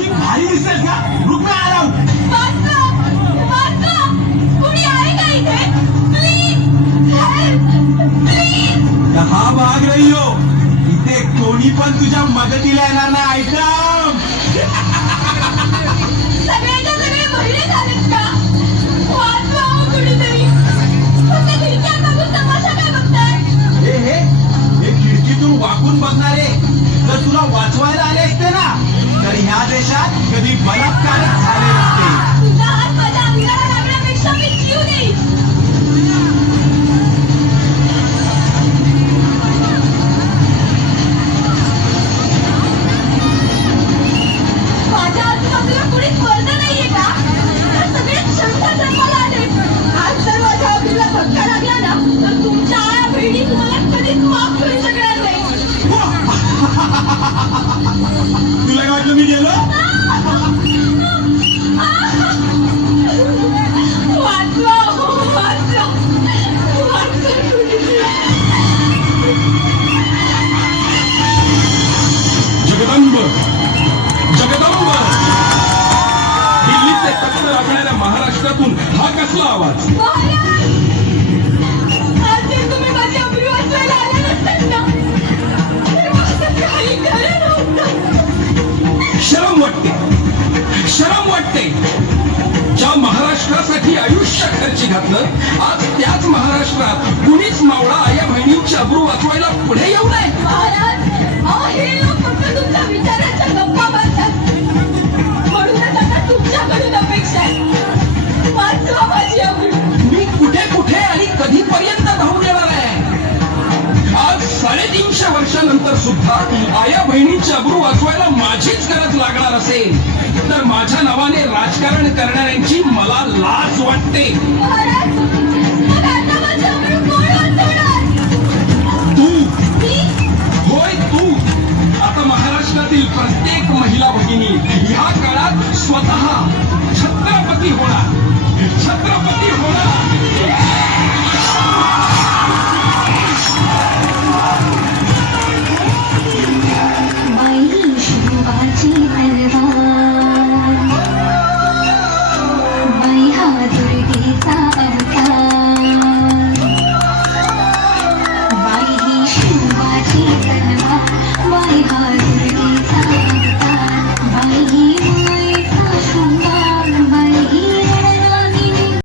ही भारी दिसतेस का? रुक मी आला हूं. कुणी आहे का इथे? Please help, please. हा भाग नाही हो, इथे कोणी पण तुझ्या मदतीला येणार नाही. आयटम सगळ्याच्या सगळे बहिणी झालेत का? वाचवा हो कुणीतरी. फक्त खिडक्या बघून तमाशा काय बघताय? हे खिडकीतून वाकून बघणारे जर तुला वाचवायला आले असते ना, तर ह्या देशात कधी बलात्कारच झाले असते. तुझा हात माझ्या अंगाला लागण्यापेक्षा मी जीव देईन. माझ्या आजूबाजूला कुणीच मर्द नाहीये का? तर सगळेच शंख जन्माला आले. आज जर माझ्या अभिला धक्का लागला ना, तर तुमच्या आया बहिणी तुम्हाला कधीच माफ करू शकणार नाही. तुला काय वाटलं मी गेलो? वाचवा हो, वाचवा. वाचवा कुणीतरी. जगदंब जगदंब दिल्लीचे तख्त राखणाऱ्या महाराष्ट्रातून हा कसला आवाज? महाराज, आज जर तुम्ही माझी अब्रू वाचवायला आले नसतात ना, तर माझं काही खरं नव्हतं. शरम वाटते ज्या महाराष्ट्रासाठी आयुष्य खर्ची घातलं, आज त्याच महाराष्ट्रात कुणीच मावळा आया बहिणींची अब्रू वाचवायला पुढे येऊ नये. महाराज, अहो, हे लोक फक्त तुमच्या विचारांच्या गप्पा मारतात. म्हणूनच आता तुमच्याकडून अपेक्षा आहे. वाचवा माझी अब्रू. मी कुठे आणि कधीपर्यंत धावून येणार आहे? आज 350 वर्षानंतर सुद्धा आया बहिणींची अब्रू वाचवायला माझीच गरज लागणार असेल तर माझ्या नावाने राजकारण करणाऱ्यांची मला लाज वाटते. महाराज, मग आता माझी अब्रू कोण वाचवणार? तू, मी? होय तू. आता महाराष्ट्रातील प्रत्येक महिला भगिनी ह्या काळात स्वतः छत्रपती होणार.